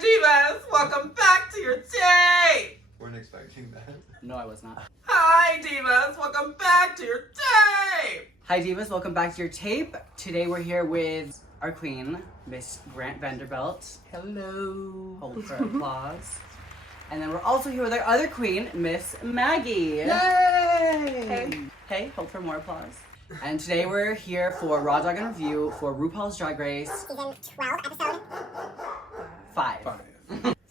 Divas! Welcome back to your tape! Weren't expecting that. No, I was not. Hi, Divas! Welcome back to your tape! Hi, Divas. Welcome back to your tape. Today we're here with our queen, Miss Grant Vanderbilt. Hello. Hold for applause. And then we're also here with our other queen, Miss Maggie. Yay! Hey, hold for more applause. And today we're here for Raw Dog and Review for RuPaul's Drag Race. Season 12, episode 5.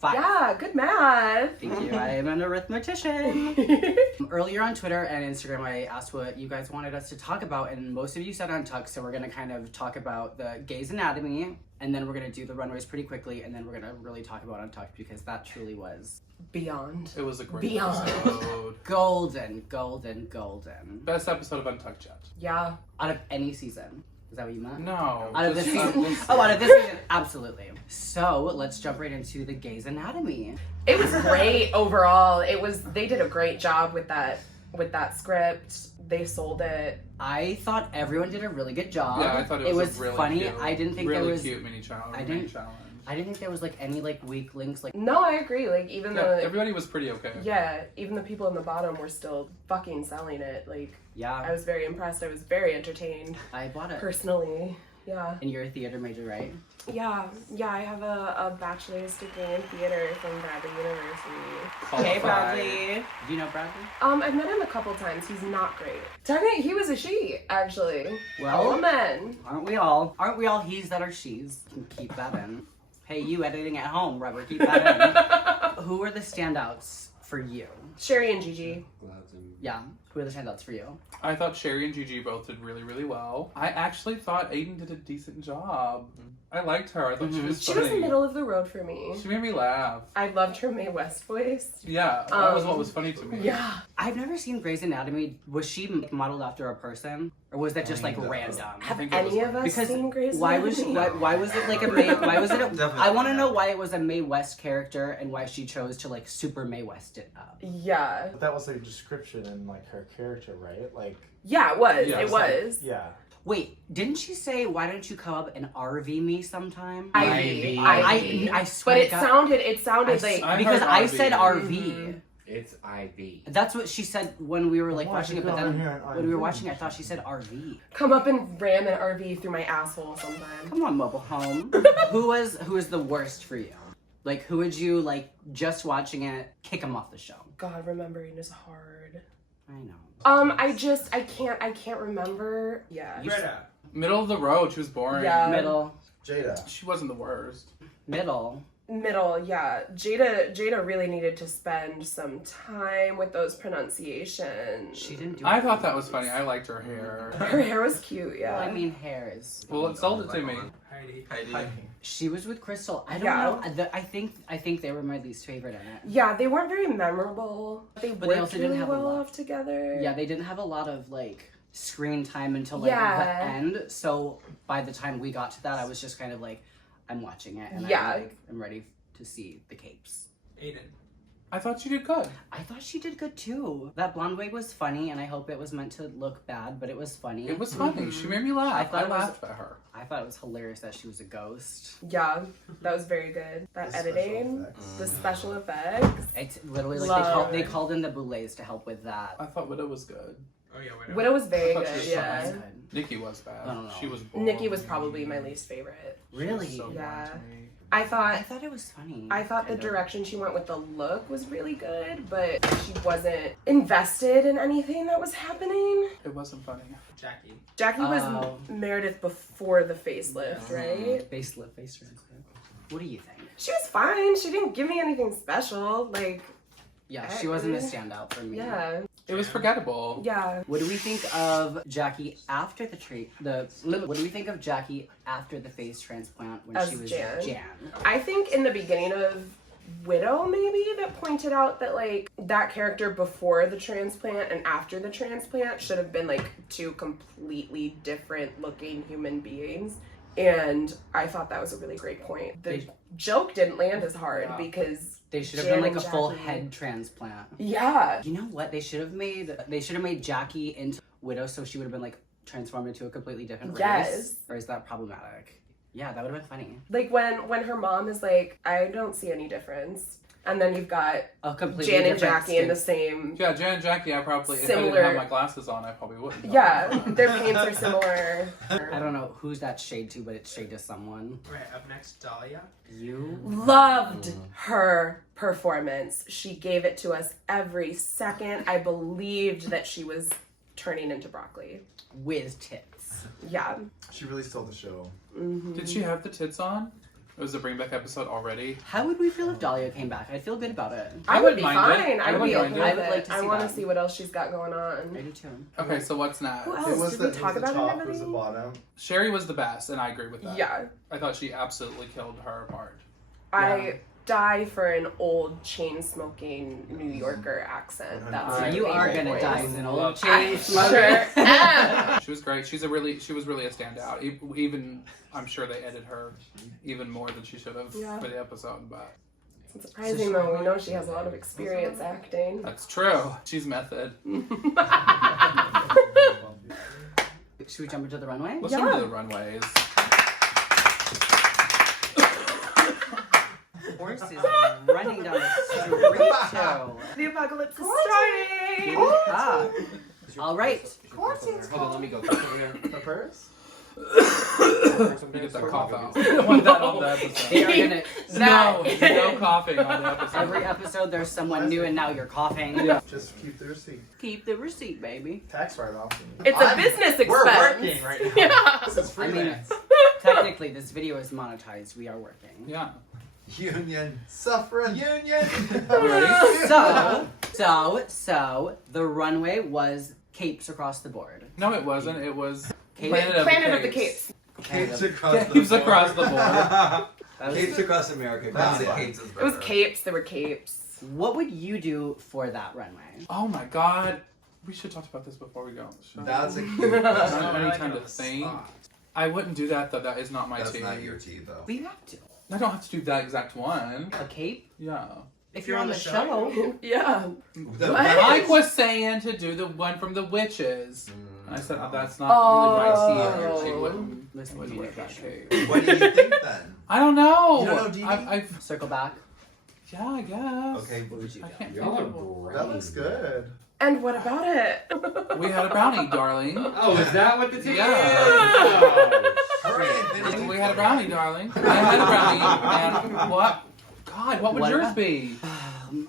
Yeah, good math. Thank you. I am an arithmetician. Earlier on Twitter and Instagram, I asked what you guys wanted us to talk about, and most of you said Untucked, so we're going to kind of talk about the Grey's Anatomy, and then we're going to do the runways pretty quickly, and then we're going to really talk about Untucked, because that truly was Beyond. It was a great Beyond. episode. golden, golden, golden. Best episode of Untucked yet. Yeah. Out of any season. Is that what you meant? No. Out of this just season? this Oh, out of this season, absolutely. So, let's jump right into the Grey's Anatomy. It was great overall. They did a great job with that script. They sold it. I thought everyone did a really good job. Yeah, I thought it was was really funny. cute. I didn't think really there was cute mini challenge. I didn't think there was like any like weak links. Like No, I agree. Like even Yeah, the everybody was pretty okay. even the people in the bottom were still fucking selling it. Like I yeah, was very impressed. I was very entertained I bought it. personally. Yeah. And you're a theater major, right? Yeah. I have a bachelor's degree in theater from Bradley University. Hey, Qualified. Bradley. Do you know Bradley? I've met him a couple times. He's not great. Technically, he was a she, actually. All Well, men. aren't we all? Aren't we all he's that are she's? Can keep that in. Hey, you editing at home, Rubber, keep that in. Who are the standouts for you? Sherry and Gigi. Yeah, who are the standouts for you? I thought Sherry and Gigi both did really, really well. I actually thought Aiden did a decent job. I liked her. I thought she was She funny. was the middle of the road for me. She made me laugh. I loved her Mae West voice. Yeah, that was what was funny to me. Yeah. I've never seen Grey's Anatomy. Was she modeled after a person, or was that just like random? Have think it was any of us Because seen Grey's why was Anatomy? why was it like a Mae? Why was it? Definitely. I want to know why it was a Mae West character and why she chose to like super Mae West it up. Yeah. But that was like a description in like her character, right? Like, Yeah, it was. Yeah, it it's like- was. yeah. Wait, didn't she say why don't you come up and RV me sometime? Ivy. I swear But to it God. sounded like I because heard I RV. said RV. It's IV. That's what she said when we were like Why watching should it, but go then in here and when we were RV? watching, I thought she said RV. come up and ram an RV through my asshole sometime. Come on, mobile home. who was the worst for you? Like, who would you like just watching it kick him off the show? God, remembering is hard. I know. I can't remember. Yeah. Greta. Middle of the road, she was boring. Yeah. Middle, Jada. She wasn't the worst. middle. Middle, yeah. Jada really needed to spend some time with those pronunciations. She didn't do. I thought that was funny. I liked her hair. Her hair was cute, yeah. Well, I mean, hair is. Well, it sold it to me. Heidi. She was with Crystal. I don't Yeah. know. I think they were my least favorite in it. Yeah, they weren't very memorable. They But they worked also didn't really have a well lot. off together. Yeah, they didn't have a lot of like screen time until like the Yeah. end. So by the time we got to that, I was just kind of like, I'm watching it, and Yeah. I'm ready to see the capes. Aiden. I thought she did good. I thought she did good too. That blonde wig was funny, and I hope it was meant to look bad, but it was funny. It was funny. She made me laugh. thought I it was- laughed at her. I thought it was hilarious that she was a ghost. Yeah, that was very good. That The editing, special effects. the special effects. It's literally like Love. they called in the boulets to help with that. I thought Widow was good. Oh yeah, wait. Widow was very I thought she good, was yeah. That's good. Nikki was bad. I don't know. She was boring. Nikki was probably my least favorite. She was Really? so boring Yeah. to me. I I thought thought it was funny. the kind of. direction she went with the look was really good, but she wasn't invested in anything that was happening. It wasn't funny. Jackie. Jackie was Oh. Meredith before the facelift, right? Facelift, face transplant. What do you think? She was fine. She didn't give me anything special. Like, Yeah, she wasn't a standout for me. yeah. It was forgettable. Yeah. What do we think of Jackie after the what do we think of Jackie after the face transplant when As she was Jan. I think in the beginning of Widow, maybe, that pointed out that, like, that character before the transplant and after the transplant should have been, like, two completely different looking human beings. And I thought that was a really great point. The joke didn't land as hard Yeah. because They should have Jan done like and a full Jackie- head transplant. Yeah. You know what? They should have made Jackie into Widow, so she would have been like transformed into a completely different race. Yes. Or is that problematic? Yeah, that would have been funny. Like when her mom is like, I don't see any difference. And then you've got A completely Jan and different Jackie in the skin. same. Yeah, Jan and Jackie, I probably, if I Similar. didn't have my glasses on, I probably wouldn't. Yeah, their paints are similar. I don't know who's that shade to, but it's shade to someone. Right, up next, Dahlia. You? Loved her performance. She gave it to us every second. I believed that she was turning into broccoli. With tits. Yeah. She really stole the show. Did she have the tits on? It was the Bring Back episode already. How would we feel if Dahlia came back? I'd feel good about it. I would be wouldn't mind it. fine. I I would be wouldn't okay mind with it. I would like to I see want that. to see what else she's got going I on. do too. Okay, so what's next? Who else? It was Did the, we talk it was the about top, it was the anybody? bottom. Sherry was the best, and I agree with that. Yeah. I thought she absolutely killed her part. I die for an old chain smoking New Yorker accent. That's my You are favorite gonna voice. die as an old I chain Sure smoker. am. She was great. She was really a standout. Even I'm sure they edited her even more than she should have Yeah. for the episode, but It's surprising though. We know she has a lot of experience acting. that's true. She's method. Should we jump into the runway? Let's Yeah. jump to the runways. Horses running down the street. The apocalypse is starting. Ah. All right. Hold on, let me go. Over here. The purse? You get that cough out. I don't want that on the episode. They are gonna. No coughing on the episode. Every episode, there's someone new, and now you're coughing. Yeah. Just keep the receipt. Keep the receipt, baby. Tax write-off. It's a business expense. We're working right now. Yeah. This is I mean, freelance. technically, this video is monetized. We are working. Yeah. Union. Suffering. Union. Ready? So, the runway was capes across the board. No, it wasn't. It was Cape- Planet of the Capes. Capes across the Capes board. across the board. That was- Capes across America. That's That's it. fine. Capes is It was better. capes. There were capes. What would you do for that runway? Oh my god. We should talk about this before we go on the show. That's a cute. I That's don't not, have any time to think. I wouldn't do that though. That is not my that's tea. not your tea though. We have to. I don't have to do that exact one. A cape? Yeah. If you're on the show. Yeah. The What? Mike was saying to do the one from the witches. And I said, oh, that's not really my tea. She wouldn't. Listen, Wouldn't wear that communication. cape. What do you think then? I don't know. You don't know, Dee Dee? I've Circle back. yeah, I guess. Okay, what would you I do? can't Y'all think are of great. That looks good. And what about it? We had a brownie, darling. Oh, is that what the tea Yeah. is? Hurry and finish. We had a brownie, darling. I had a brownie. And what? God, what would What yours about- be?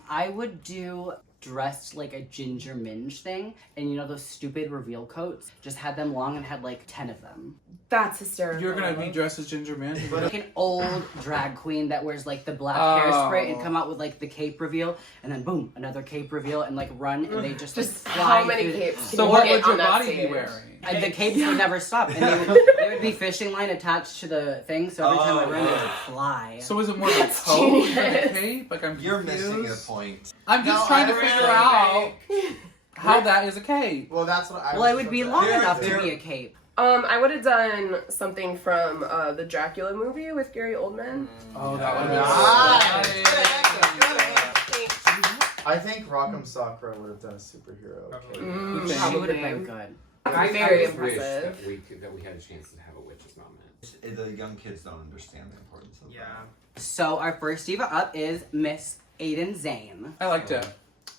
I would do dressed like a ginger minge thing, and you know those stupid reveal coats? Just had them long and had like 10 of them. That's hysterical. You're gonna be dressed as Ginger Man. Like an old drag queen that wears like the black Oh. hairspray and come out with like the cape reveal, and then boom, another cape reveal, and like run, and they just like, Just fly how many through- capes? So can what you would get your on that body be stage? wearing? And the capes would never stop, and they would be fishing line attached to the thing, so every time I run, they would fly. So is it more of a That's coat than a genius. cape? Like I'm You're confused. missing a point. I'm just No, trying to I figure really out how that is a cape. Well, that's what I Well, it would be long There- enough to there- be a cape. I would have done something from the Dracula movie with Gary Oldman. Oh, that would Nice. be I think Rock'em Sakura would have done a superhero. Probably. cape. Mm, She She would have probably. been good. Very I just wish impressive. that we had a chance to have a witch's moment. The young kids don't understand the importance of Yeah. So our first diva up is Miss Aiden Zane. I liked it.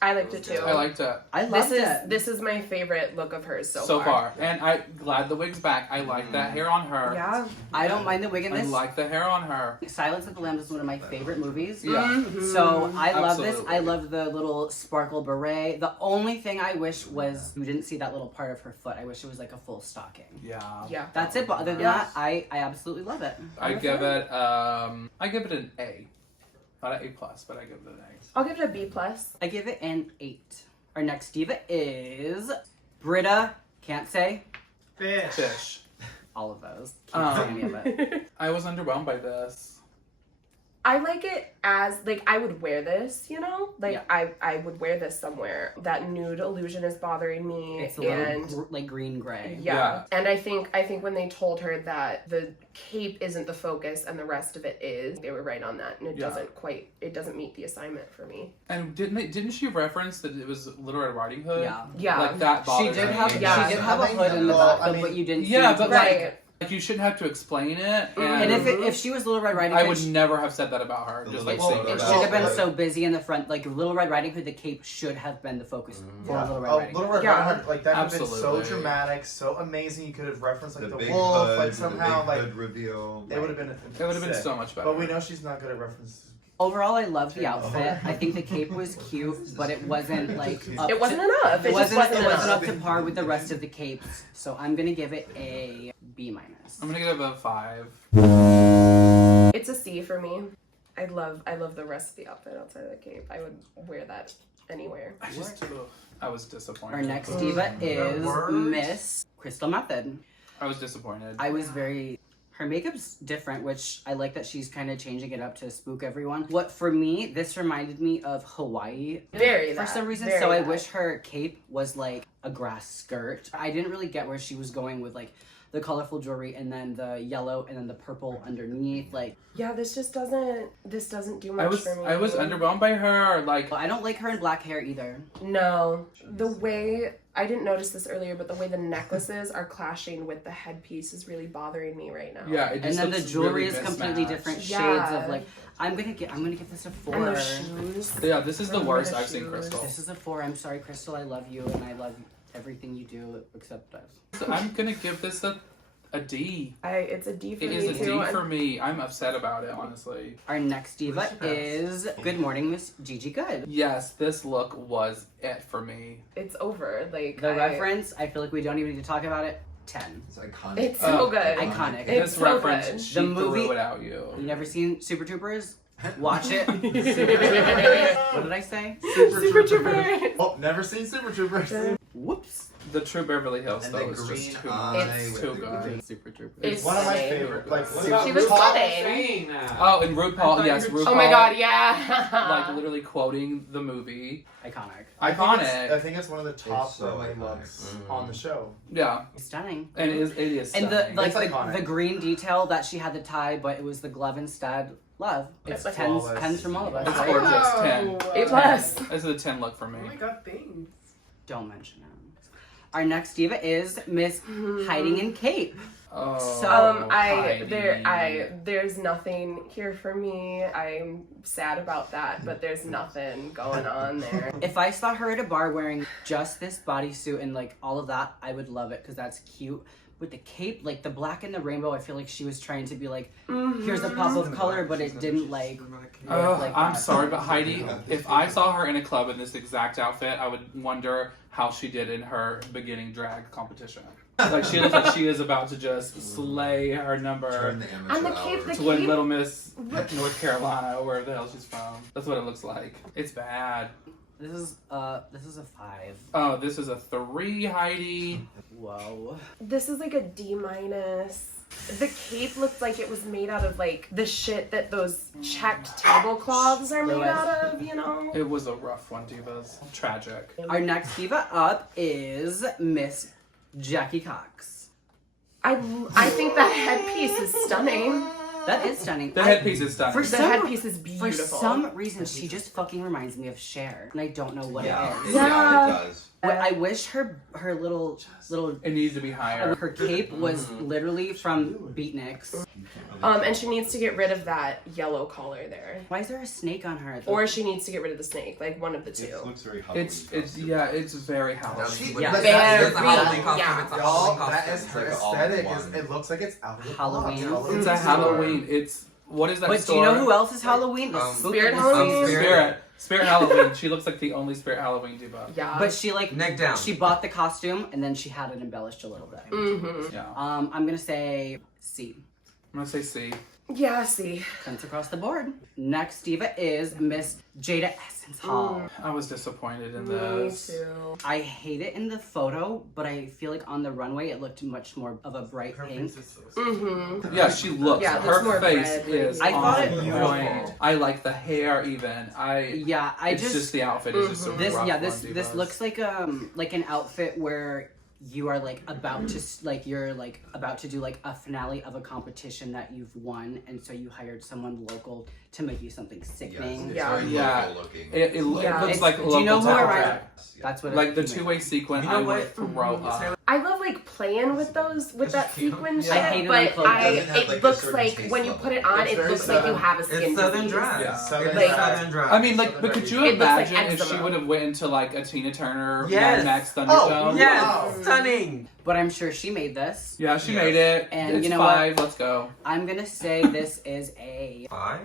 I liked it too. I liked it. I This loved is it. this is my favorite look of hers So far. And I'm glad the wig's back. I like that hair on her. Yeah. I don't mind the wig in I this. like the hair on her. Silence of the Lambs is one of my favorite movies. Yeah. Mhm. So I love this. Absolutely. I love the little sparkle beret. The only thing I wish was you didn't see that little part of her foot. I wish it was like a full stocking. Yeah. Yeah. That's it. But other than Yes. that, I absolutely love it. I give it an A. Not an A plus, but I give it an A. I'll give it a B plus. I give it an 8. Our next diva is Britta. Can't say Fish. Fish. all of those. Can't say any of it. I was underwhelmed by this. I like it as like I would wear this, you know? Like Yeah. I would wear this somewhere. That nude illusion is bothering me It's a little and like green gray. yeah. And I think when they told her that the cape isn't the focus and the rest of it is, they were right on that, and it doesn't meet the assignment for me. And didn't she reference that it was Little Red Riding Hood? Yeah. Yeah. Like that She bothered did me. have Yeah. she did have a I think hood in the well, back I of mean- what you didn't see. Yeah, until but like Right. Like, you shouldn't have to explain it. And if she was Little Red Riding I Hood, would never have said that about her. Just like saying it Well, should have been well, so busy in the front. Like Little Red Riding Hood, the cape should have been the focus for Little Red Riding Hood. Little Red Riding Hood, like that would have been so Absolutely. dramatic, so amazing. You could have referenced like the big wolf, hood, like somehow, the big like hood reveal. it would have been. It would have been sick. so much better. But we know she's not good at references. Overall, I love the outfit. I think the cape was cute, but it wasn't like up It wasn't to, enough. It just wasn't it wasn't enough. up to par with the rest of the capes. So I'm gonna give it a B-. I'm gonna give it a 5. It's a C for me. I love the rest of the outfit outside of the cape. I would wear that anywhere. I was disappointed. Our next diva is Miss Crystal Method. I was disappointed. I was very... Her makeup's different, which I like that she's kind of changing it up to spook everyone. What, for me, this reminded me of Hawaii. Very For some reason, so I wish her cape was like a grass skirt. I didn't really get where she was going with like the colorful jewelry and then the yellow and then the purple underneath. Like, yeah, this doesn't do much for me. I was underwhelmed by her. Like, I don't like her in black hair either. No, the way I didn't notice this earlier, but the way the necklaces are clashing with the headpiece is really bothering me right now. yeah, it just And then the looks jewelry really is completely mismatched. different Yeah. shades of like. I'm gonna give this a 4. And those shoes. Yeah, this is the Remember worst the I've seen shoes? Crystal. This is a 4. I'm sorry, Crystal. I love you and I love everything you do except us. So I'm gonna give this a D. It's a D for It me is a too. D for me. I'm upset about it, honestly. Our next diva is Good Morning Miss Gigi Good. Yes, this look was it for me. It's over. Like The reference, I feel like we don't even need to talk about it. 10. It's iconic. It's so good. Iconic. It's This so reference, good. she The movie- threw it out you. You never seen Super Troopers? Watch it. What did I say? Super Trooper. Oh, never seen Super Troopers. Whoops. The True Beverly Hills, And though, the is just green too eye much. with Too the good. green- Super Troopers. It's One of my stunning. favorite. Like What She about was RuPaul stunning. saying that? Oh, and RuPaul, yes, RuPaul. Oh my god, yeah. Like, literally quoting the movie. Iconic. Iconic. I think it's one of the top It's so runway iconic. looks on the show. Yeah. Stunning. And it is And stunning. the It's iconic. the green detail that she had the tie, but it was the glove instead. Love. It's It's tens flawless. from all of us. It's right? gorgeous. 10. A plus. This is a 10 look for me. Oh my god, thanks. Don't mention it. Our next diva is Miss Hiding in Cape. Oh, So, There's nothing here for me. I'm sad about that, but there's nothing going on there. If I saw her at a bar wearing just this bodysuit and like all of that, I would love it because that's cute. With the cape, like the black and the rainbow, I feel like she was trying to be like, here's a pop of color, but it didn't like. like I'm that. sorry, but Heidi, if I saw her in a club in this exact outfit, I would wonder how she did in her beginning drag competition. Like, she looks like she is about to just slay her number Turn the image And the of cape, ours. the to win cape- Little Miss North Carolina or wherever the hell she's from. That's what it looks like. It's bad. This is a 5. Oh, this is a 3, Heidi. Whoa. This is like a D minus. The cape looked like it was made out of like the shit that those checked tablecloths are made Lewis. out of, you know? It was a rough one, divas. Tragic. Our next diva up is Miss Jackie Cox. I think that headpiece is stunning. That is stunning. The headpiece is stunning. For The some- headpice is For beautiful. some reason, she just fucking reminds me of Cher, and I don't know what Yeah, it is. Yeah. it does. I wish her little It needs to be higher. her cape was literally from Beatniks. And she needs to get rid of that yellow collar there. Why is there a snake on her? Or she needs to get rid of the snake, like one of the It two. looks very Halloween. It's very Halloween. Yeah. But Very, that's the Halloween costume. yeah. It's a Y'all, Halloween that costume. is It's her like all aesthetic. one. It looks like it's out of the Halloween. box. It's a Halloween. It's what is that But do store? you know who else is Halloween? The spooky Spirit Halloween. Halloween? Spirit Halloween. She looks like the only Spirit Halloween diva. Yeah. But she like Neck down. she bought the costume and then she had it embellished a little bit. Mm-hmm. Yeah. I'm gonna say C. I'm gonna say C. Yeah, see. Points across the board. Next diva is Miss Jada Essence Hall. I was disappointed in Me this. too. I hate it in the photo, but I feel like on the runway it looked much more of a bright pink. Mm-hmm. Yeah, she looks. Yeah, it looks her more face red, is. I thought it- on point. I like the hair even. Yeah, It's just the outfit is just a this rough yeah one, this this divas. looks like an outfit where you are like about to you're like about to do like a finale of a competition that you've won, and so you hired someone local to make you something Yes, sickening. it's Yeah. very Yeah. local looking. It Yeah. looks It's- like do local you know who towel I- track. That's what Like it, the two-way sequin, You know I what? would throw up. I love like playing with those with that sequin Yeah. shit, I hate it on but clothing. It doesn't have, like, it a looks certain like taste when you level. put it on, It's it very looks like you southern. have a skin It's Southern disease. dress. Yeah. Southern It's Like- dress. Southern dress. I mean, like, Southern but could dress. you It looks like imagine if she eczema. would have went into like a Tina Turner, Yes. Mad Max Thunderdome? Yes, Wow. stunning. But I'm sure she made this. Yeah, she Yes. made it. And it's you know 5. Let's go. I'm gonna say this is a. 5?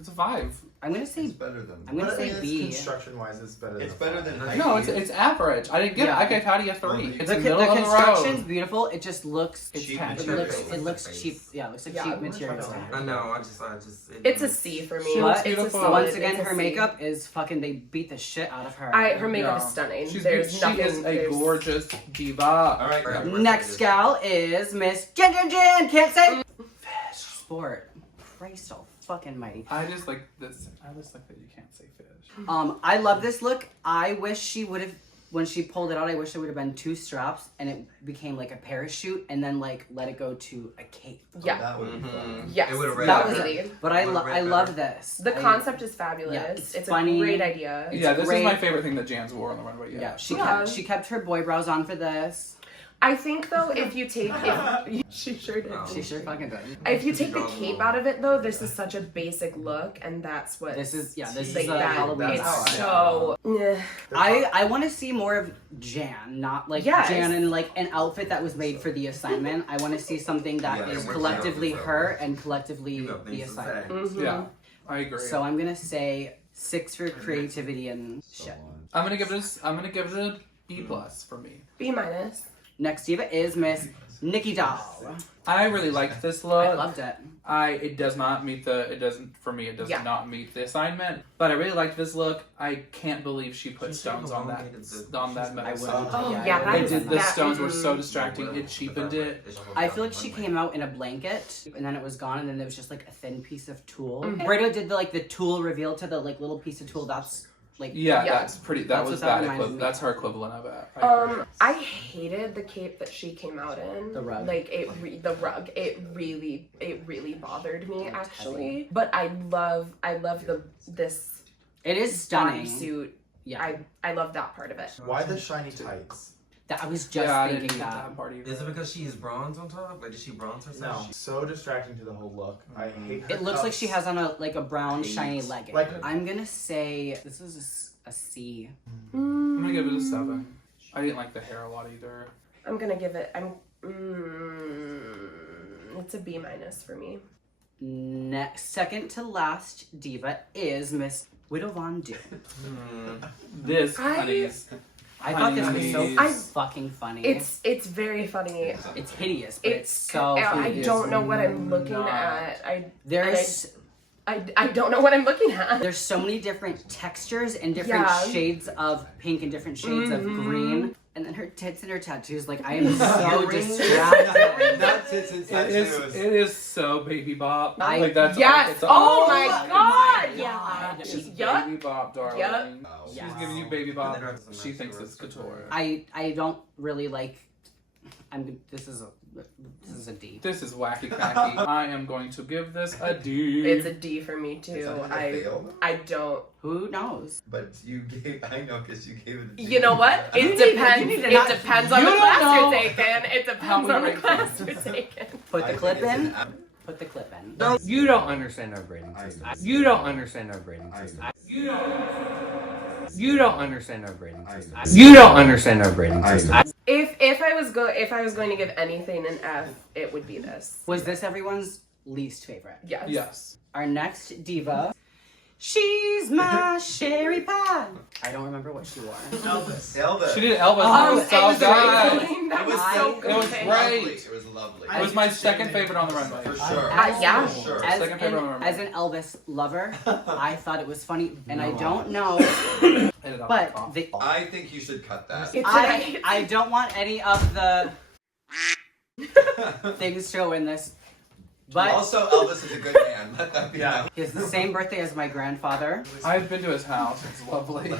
It's a 5. I'm gonna say. It's better than. I'm gonna But say it's B. construction-wise, it's better. It's than better than. No, No, Heidi. it's average. I didn't give. Yeah. I gave Hattie a 3. It's The, the middle the of the construction's road. beautiful. It just looks. It's Cheap tacky. It material. looks. It looks cheap. Yeah, it looks like Yeah, cheap I'm material. trying I know. I just. It's a C for me. She looks It's a beautiful. solid- Once again, it's a her C. makeup is fucking. They beat the shit out of her. Her makeup Yeah. is stunning. She's There's she nothing. is a there's- gorgeous diva. All right. Next gal is Miss Jen. Can't say. Fish sport. Christ fucking mighty. I just like this. I just like that you can't say fish. I love this look. I wish she would have, when she pulled it out, I wish it would have been 2 straps and it became like a parachute and then like let it go to a cape. Yeah. That would be fun. Yes. It would've read That better. was really. But I love this. The concept is fabulous. Yeah, it's it's funny. a great idea. It's Yeah, this great. is my favorite thing that Jan's wore on the runway. Yeah, she Yeah. kept her boy brows on for this. I think though, if you take she sure did. She sure fucking did. If you take the cape out of it though, this is such a basic look, and that's what This is like a that. Halloween It's outfit. so. I want to see more of Jan, not like Yes. Jan in like an outfit that was made for the assignment. I want to see something that Yeah, is and we're collectively down for her and collectively You got the things to say. assignment. Mhm. Yeah, I agree. So I'm gonna say 6 for creativity and So shit. on. I'm gonna give it a B+ for me. B minus. Next diva is Miss Nikki Doll. I really liked this I look. loved it. It does not meet it does Yeah. not meet the assignment. But I really liked this look. I can't believe she put She stones on that elongated the- on that I metal would. stone. Oh Yeah, yeah, I that would. is The that. stones were so mm. distracting. It cheapened it. I feel like she came out in a blanket and then it was gone and then there was just like a thin piece of tulle. Mhm. Brito did the tulle reveal to the like little piece of tulle. That's like Yeah, Yeah. that's pretty. That That's was what that that. reminds me That's of. her equivalent of it. I agree. I hated the cape that she came out in. The rug. Like the rug. It really bothered me actually. But I love this it is stunning. bodysuit. Yeah, I love that part of it. Why the shiny tights? I was just Yeah, I didn't thinking get that. part either. Is it because she has bronze on top? Like, did she bronze herself? No, so distracting to the whole look. I hate her It looks like cuffs. she has on a brown Hate. shiny legging. Like- I'm gonna say this is a C. I'm gonna give it a 7. I didn't like the hair a lot either. I'm gonna give it. It's a B minus for me. Next, second to last diva is Miss Widow Von Doom. This, I- honeys. I thought this was so Honeys. fucking funny. It's very funny. It's hideous, but it's so I funny. don't know what I'm looking not. at. There's I don't know what I'm looking at. there's so many different textures and different Yeah. shades of pink and different shades of Mhm. green. And then her tits and her tattoos, like I am so distracted. Not tits and tattoos. It is so baby bop. I- Like that's Yes. It's Oh all- my my god. God. Yeah. She's Yup. baby bop, darling. Yup. Oh, She's Yes. giving you baby bop. And then her- She thinks it's couture. I don't really like. This is a D. This is wacky packy. I am going to give this a D. It's a D for me Is too. that a fail? I don't. Who knows? But you gave. I know because you gave it. A D. You know what? You It need to- depends. you need to It not- depends on you the don't class know you're taking. It how depends we on the rate class things. you're taking. Put I the think clip it's an in. F. Put the clip in. No. You don't understand our grading I system. do. You don't understand our grading system. You don't understand our grading I system. do. You don't understand our grading system. If I was going to give anything an F, it would be this. Was this everyone's least favorite? Yes. Yes. Our next diva. She's my sherry pie. I don't remember what she wore. Elvis. She did Elvis. Oh, it was so it was good. amazing. That It was was so I- good. it was Lovely. great. It was lovely. It was my second favorite on the runway. For sure. Yeah. For sure. As Second favorite on the runway. as an Elvis lover, I thought it was funny, and I don't know, Ended up but off. the, I think you should cut that. It's I don't want any of the things to go in this. But Also, Elvis is a good man. Let that be known. he has the same birthday as my grandfather. I've been to his house. It's lovely.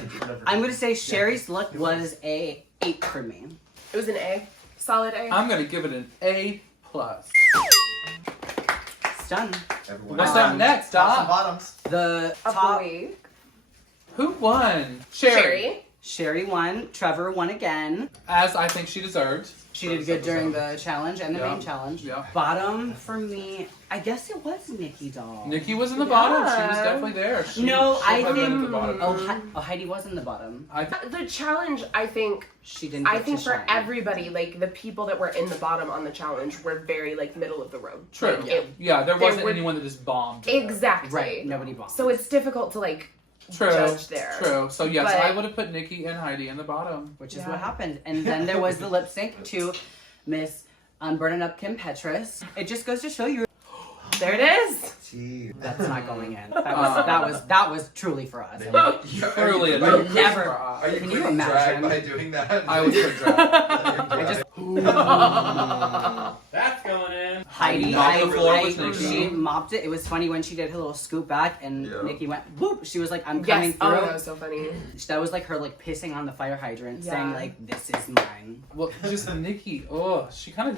I'm gonna say Sherry's look was a 8 for me. It was an A. Solid A. I'm gonna give it an A+. Stun. Everyone. What's up next, Tops and Doc? bottoms. The Of top. the week. Who won? Sherry. Sherry won. Trevor won again. As I think she deserved. She did good during the challenge and the main challenge. Yeah. Bottom for me, I guess it was Nikki Doll. Nikki was in the bottom. She was definitely there. I have been at the think. bottom. Heidi was in the bottom. The challenge, I think. She didn't. I get think to for shine. everybody, like the people that were in the bottom on the challenge were very like middle of the road. True. Like, There wasn't were- anyone that just bombed. Exactly. Right. Nobody bombed. So it's difficult to like judge there. True. So yes, But- I would have put Nikki and Heidi in the bottom. Which is what happened. And then there was the lip sync to Miss Burning Up Kim Petras. It just goes to show you. There it is. Gee. That's not going in. That was truly for us. Truly, a But joke. never. Are you Can you putting drag imagine? by doing that? I was put drag. I just That's going in. Heidi, Mopped the floor with Nikki. she mopped it. It was funny when she did her little scoop back and Yeah. Nikki went whoop. She was like, "I'm coming Yes. through." Oh, that was so funny. That was like her like pissing on the fire hydrant, Yeah. saying like, "This is mine." Well, just Nikki. Oh, she's kind of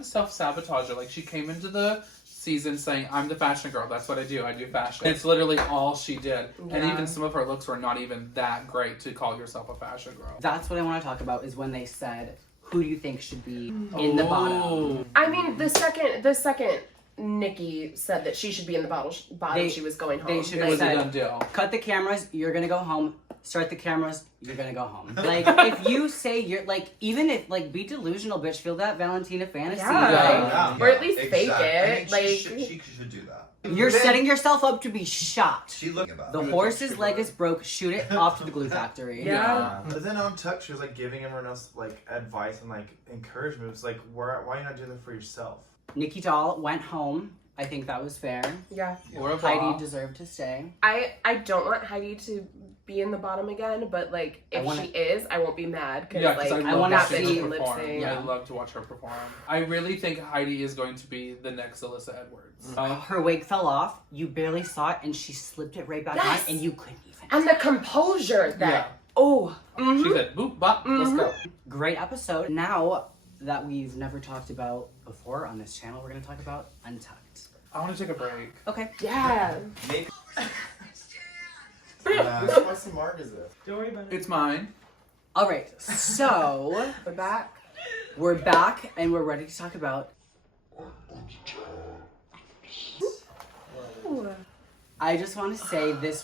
a self-sabotager. Like she came into the season saying, "I'm the fashion girl. That's what I do. I do fashion." It's literally all she did, and Yeah. even some of her looks were not even that great to call yourself a fashion girl. That's what I want to talk about. Is when they said, "Who do you think should be in the bottom?" I mean, the second Nikki said that she should be in the bottom, she was going home. They should It have was a said, done deal. "Cut the cameras. You're gonna go home. Start the cameras. You're gonna go home." Like if you say you're like, even if like be delusional, bitch. Feel that Valentina fantasy. Yeah. Like, Or at least fake exactly. it, I mean, like- she should do that. you're setting yourself up to be shot. She looked about The it. horse's leg is broke. Shoot it off to the glue factory. Yeah. But then on Tuck, she was like giving everyone else like advice and like encouragement. It's like, why are you not doing that for yourself? Nikki Doll went home. I think that was fair. Yeah. Or a Heidi ball. deserved to stay. I don't want Heidi to be in the bottom again, but like if wanna- she is, I won't be mad because Yeah, because like I I love wanna to that see bitch see- her can lip perform. sync. I love to watch her perform. I really think Heidi is going to be the next Alyssa Edwards. Her wig fell off. You barely saw it, and she slipped it right back Yes. on, and you couldn't even. And the composure that Yeah. oh mhm. She said, "Boop, bop, let's go." Great episode. Now that we've never talked about before on this channel, we're gonna talk about Untucked. I want to take a break. Okay. Yeah. Maybe. What's the mark is this? Don't worry about it. It's mine. All right. So We're back. we're back, and we're ready to talk about. Ooh. I just want to say this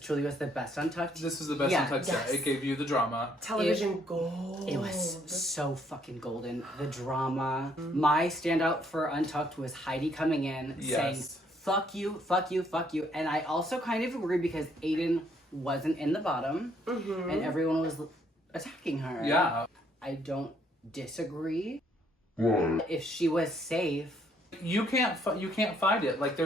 truly was the best Untucked. This is the best Yeah, Untucked yes. yet. It gave you the drama. Television gold. It was so fucking golden. The drama. My standout for Untucked was Heidi coming in saying, Yes. "Fuck you, fuck you, fuck you." And I also kind of agree because Aiden wasn't in the bottom and everyone was attacking her. Yeah. I don't disagree. If she was safe. You can't fight it. Like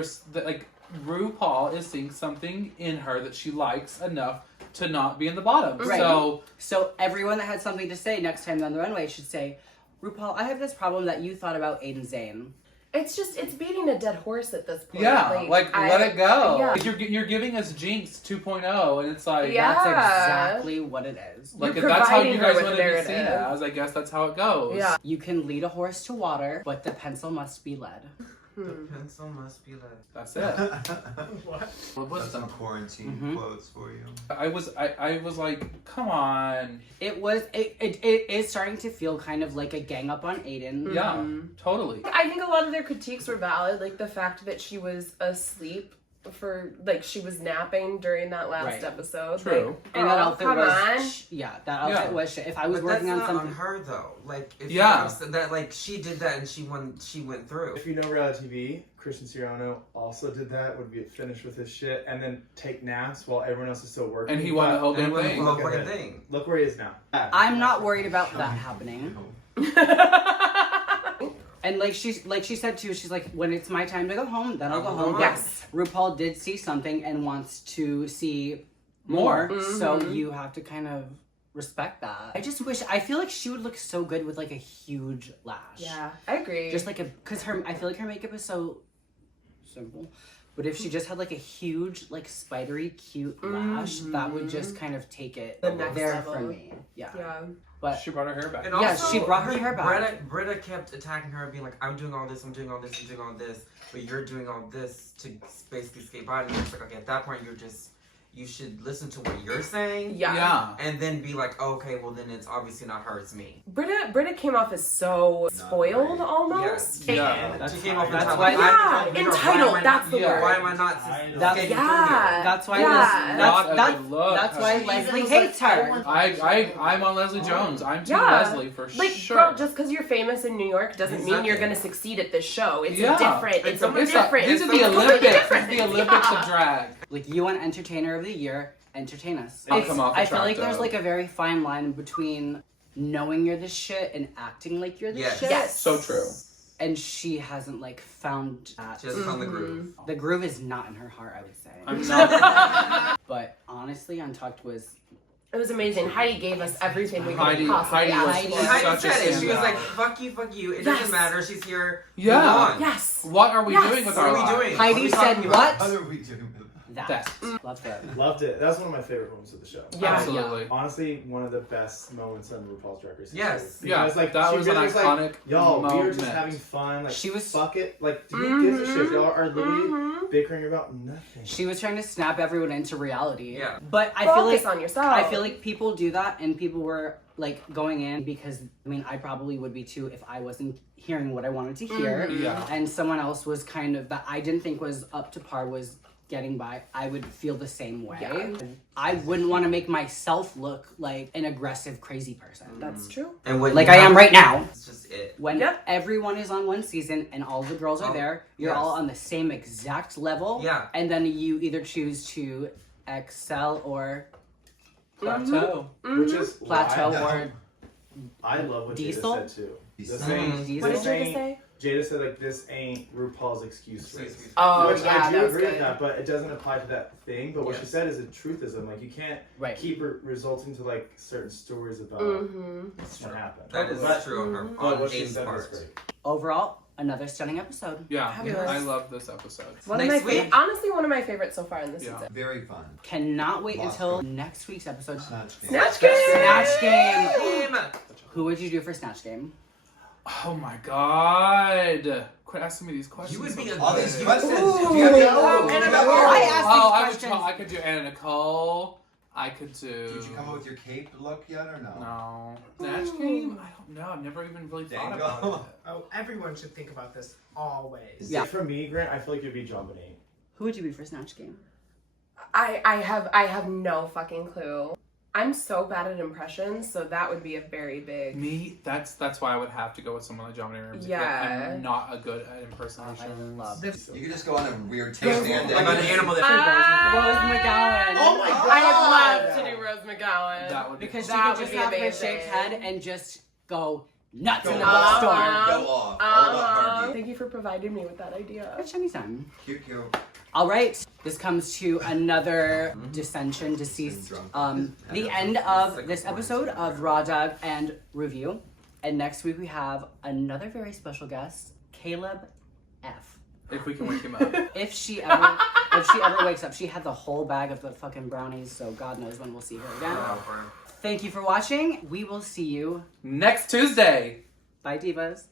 RuPaul is seeing something in her that she likes enough to not be in the bottom. Right. So So everyone that had something to say next time on the runway should say, "RuPaul, I have this problem that you thought about Aiden Zane." It's beating a dead horse at this point. yeah, let it go. Yeah. You're giving us Jinx 2.0, and it's like Yeah. That's exactly what it is. like You're if that's how you providing her guys with want a to be narrative. seen as, I guess that's how it goes. Yeah. You can lead a horse to water, but the pencil must be lead. The pencil must be lit. That's it. What? What was That's some that? quarantine Mhm. quotes for you. I was like, come on. It is starting to feel kind of like a gang up on Aiden. Yeah, totally. I think a lot of their critiques were valid, like the fact that she was asleep for like she was napping during that last Right. episode. True. Like, And that oh, outfit come was on. that outfit Yeah. was shit. If I was But working that's on not something, on her though. Like if Yeah. you know, that like she did that and she went through. If you know reality TV, Christian Siriano also did that. Would be finished with his shit and then take naps while everyone else is still working. And he won the whole And damn went thing. the whole Look fucking at it. thing. Look where he is now. I'm not worried about that happening. And like she said too, she's like, when it's my time to go home, then I'll go home. Yes. RuPaul did see something and wants to see more, so you have to kind of respect that. I feel like she would look so good with like a huge lash. Yeah, I agree. Just like I feel like her makeup is so simple. But if she just had like a huge, like spidery, cute lash, that would just kind of take it The next there level. for me. Yeah. yeah. But She brought her hair back. And Yeah, also, she brought her hair back. Britta kept attacking her, being like, "I'm doing all this, I'm doing all this, I'm doing all this, but you're doing all this to basically skate by." And it's like, okay, at that point, you should listen to what you're saying. Yeah. And then be like, oh, okay, well then it's obviously not her, it's me. Britta came off as so spoiled almost. Yeah. She came off that's entitled. why- Like, entitled, that's the word. Why am I not getting through here? That's why Not a good look. that's why Leslie hates her. I'm on Leslie Jones. I'm Team Yeah. Leslie for Like, sure. girl, just because you're famous in New York doesn't mean you're gonna succeed at this show. It's Yeah. different. It's something different. This is the Olympics. This is the Olympics of drag. Like, you want Entertainer of the Year, entertain us. I'll come off I feel like attractive. there's like a very fine line between knowing you're the shit and acting like you're the shit. Yes. So true. And she hasn't like found that. She hasn't found the groove. The groove is not in her heart, I would say. I'm not. But honestly, Untucked was. It was amazing. Heidi gave us everything we could Heidi possibly was ask Heidi for. And Heidi such a said it. She was standout. like, fuck you. It Yes. doesn't matter. She's here. Yeah. Move on. Yes. What are we Yes. doing with What our are we lives? doing? Heidi What are we said talking about? what? What are we doing? That. Loved it. Loved it. That was one of my favorite moments of the show. Yeah. Absolutely. Honestly, one of the best moments on RuPaul's Drag Race. Yes. history. Yeah. Because, like, That she was an really iconic y'all, we were just moment. having fun. Like, She was- fuck it. Like, who gives a shit? Y'all are literally bickering about nothing. She was trying to snap everyone into reality. Yeah. But I feel Focus like on yourself. I feel like people do that, and people were like going in because I mean I probably would be too if I wasn't hearing what I wanted to hear, Yeah. and someone else was kind of that I didn't think was up to par was getting by. I would feel the same way. Yeah. I wouldn't want to make myself look like an aggressive, crazy person. That's true. And when Like you I have- am right now. It's just it. When Yep. everyone is on one season and all the girls are Oh, there, you're yes. all on the same exact level. Yeah. And then you either choose to excel or Plateau. Which is plateau why or I love what Diesel? Jada said too. This Diesel. ain't, Diesel? What did this Jada ain't- say? Jada said like this ain't RuPaul's excuse for it. Oh, Which yeah, I do that was agree with good. that, but it doesn't apply to that thing. But what she Yes. said is a truthism. Like you can't Right. keep resulting to like certain stories about what happened. That is but, true on her. but On what she Aim's said was part. great. Overall, another stunning episode. Yeah. Fabulous. I love this episode. One of Next my week? honestly, one of my favorites so far in this Yeah. season. Very fun. Cannot wait Lots until of- next week's episode. Snatch game. Snatch game. Snatch game. Game. Who would you do for Snatch Game? Oh my god. Quit asking me these questions. You would be a All these good- questions. Ooh. You gotta go. Oh, You and gotta I'm go. like, I asked Oh, these I questions. could do Anna Nicole. I could do. Did you come up with your cape look yet or no? No. Snatch game? I don't know. I've never even really thought Dangle. about it. Oh, everyone should think about this always. Yeah. For me, Grant, I feel like you'd be John Bonet. Who would you be for Snatch Game? I have no fucking clue. I'm so bad at impressions, so that would be a very big. Me, that's why I would have to go with someone like John Mayer. Yeah. I'm not a good at impersonation. I love This- You could just go on a weird taste stand. Like an animal that. Rose McGowan. Oh my god! I would love to do Rose McGowan. That would be Because she That could would just be have her amazing. shaved head and just go nuts Go in the off. bookstore. Go off. All about Barbie. Thank you for providing me with that idea. Bitch, anytime. Cute, cute. All right, this comes to another dissension, deceased. The end of this episode of Raw Dog and Review, and next week we have another very special guest, Caleb F. If we can wake him up. If she ever wakes up, she had the whole bag of the fucking brownies, so God knows when we'll see her again. Thank you for watching. We will see you. Next Tuesday. Bye, divas.